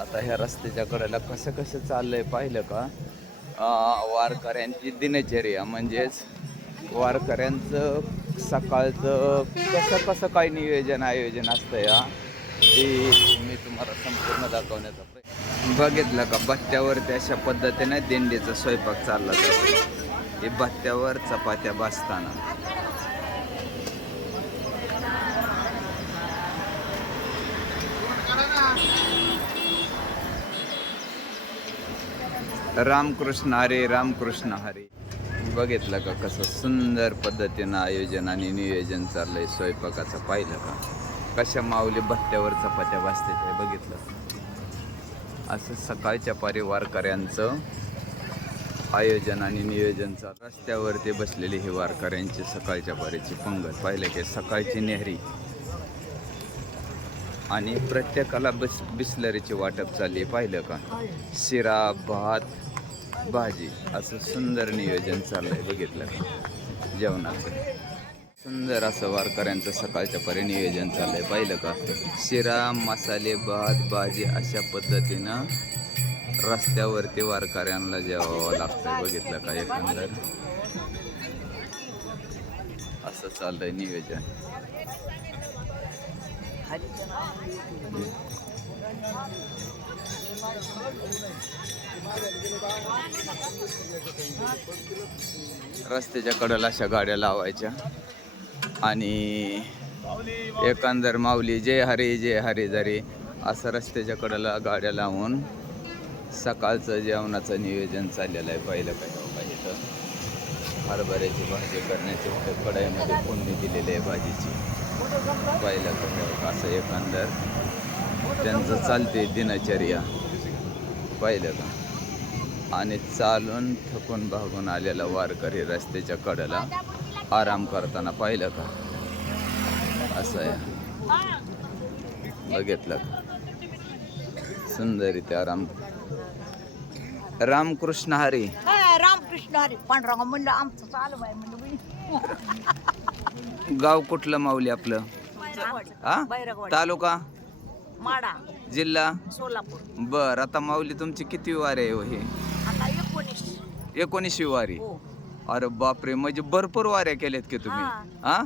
आता ह्या रस्त्याच्या कडेला कसं कसं चाललंय पाहिलं का? वारकऱ्यांची दिनचर्या म्हणजेच वारकऱ्यांचं सकाळचं कसं कसं काय नियोजन आयोजन असतं या? ते मी तुम्हाला संपूर्ण दाखवण्याचा प्रयत्न बघितलं का? भत्त्यावरती अशा पद्धतीने दिंडीचा स्वयंपाक चालला जातो. हे भत्त्यावर चपात्या भाजताना रामकृष्ण हरे रामकृष्ण हरे. बघितलं का कसं सुंदर पद्धतीनं आयोजन आणि नियोजन चाललंय स्वयंपाकाचं पाहिलं का? कशा माऊली भत्त्यावर चपात्या वाचते ते बघितलं? असं सकाळच्या पारी वारकऱ्यांचं आयोजन आणि नियोजनचा रस्त्यावरती बसलेली ही वारकऱ्यांची सकाळच्या पारीची पंगत. पाहिलं की सकाळची नेहरी. आणि प्रत्येकाला बिस बिसलरीचे वाटप चालली पाहिलं का? शिरा भात भाजी. असं सुंदर नियोजन चाललं आहे बघितलं का? जेवणाचं. सुंदर असं वारकऱ्यांचं सकाळच्या परी नियोजन आहे पाहिलं का? शिरा मसाले भात भाजी अशा पद्धतीनं रस्त्यावरती वारकऱ्यांना जेवावं लागतं बघितलं का? एकंदर. असं चाललंय नियोजन. रस्त्याच्या कडेला अशा गाड्या लावायच्या. आणि एकंदर माऊली जय हरे जय हरे जरी असं रस्त्याच्या कडेला गाड्या लावून सकाळचं जेवणाचं नियोजन चाललेलं आहे पहिलं काय हो पाहिजे तर हरभऱ्याची भाजी करण्याची कढाईमध्ये कढईमध्ये फोडणी दिलेली आहे भाजीची. पाहिलं का असं एकंदर. त्यांचं चालते दिनचर्या. पाहिलं का? आणि चालून थकून भागून आलेला वारकरी रस्त्याच्या कडेला आराम करताना पाहिलं का? असं आहे. बघितलं का? सुंदर इथे आराम रामकृष्ण हरी. रामकृष्ण हरी. पांडुरंग म्हणलं आमचं चालू आहे म्हणलं. गाव कुठलं माऊली आपलं? हा? तालुका? माडा. जिल्हा? सोलापूर. बर आता माऊली तुमची किती वारी आहे हो हे? एकोणीस. वारी. हो. अरे बापरे म्हणजे भरपूर वाऱ्या केल्यात की तुम्ही. हा.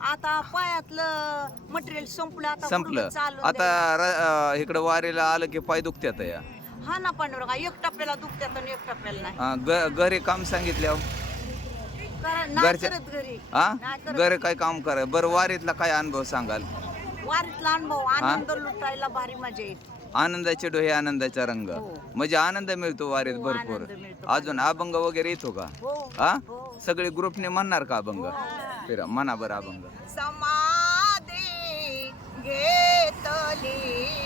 आता पायातलं मटेरियल संपलं आता संपलं. आता इकडं वारीला आलं की पाय दुखत्यात या. हा ना पांडुरंग एक टप्प्याला दुखत्यात आणि एक टप्प्याला नाही. हा, घरी काम सांगितल्यावर? घरच्या- घरी. हा. घरी काय काम करा? बरं वारीतला काय अनुभव सांगाल? वारीतला अनुभव आनंद लुटायला भारी मजा येते. आनंदाचे डोहे आनंदाचा रंग. हो. म्हणजे आनंद मिळतो वारीत हो, भरपूर. अजून अभंग वगैरे येतो का? हो. हा? हो. सगळे ग्रुपने म्हणणार का अभंग? फिरा म्हणा बरं अभंग. समाधी घेतली.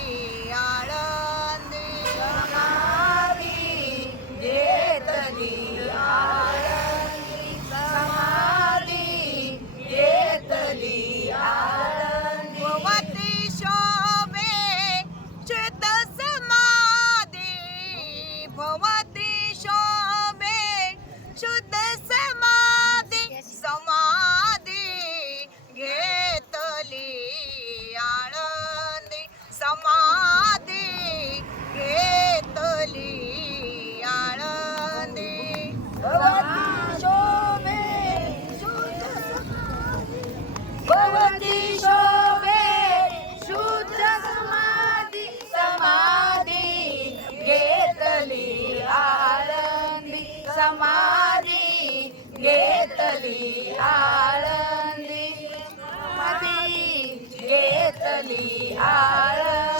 घेतली आळंदी समाधी घेतली आळंदी.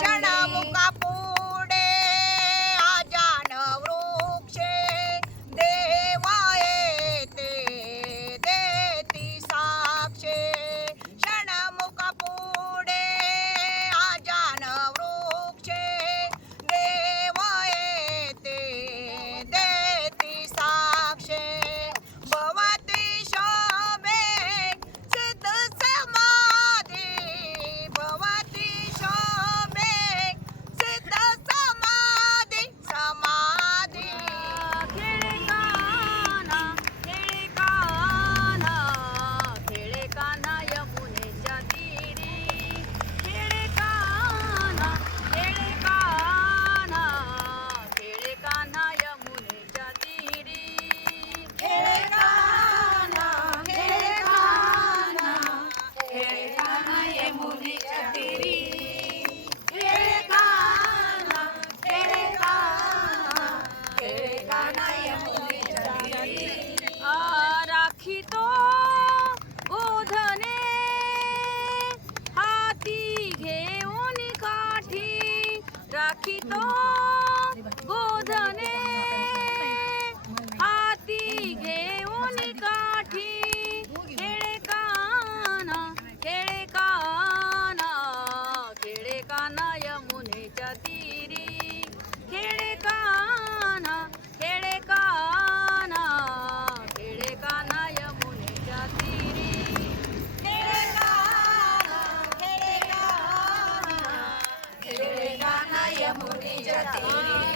这是第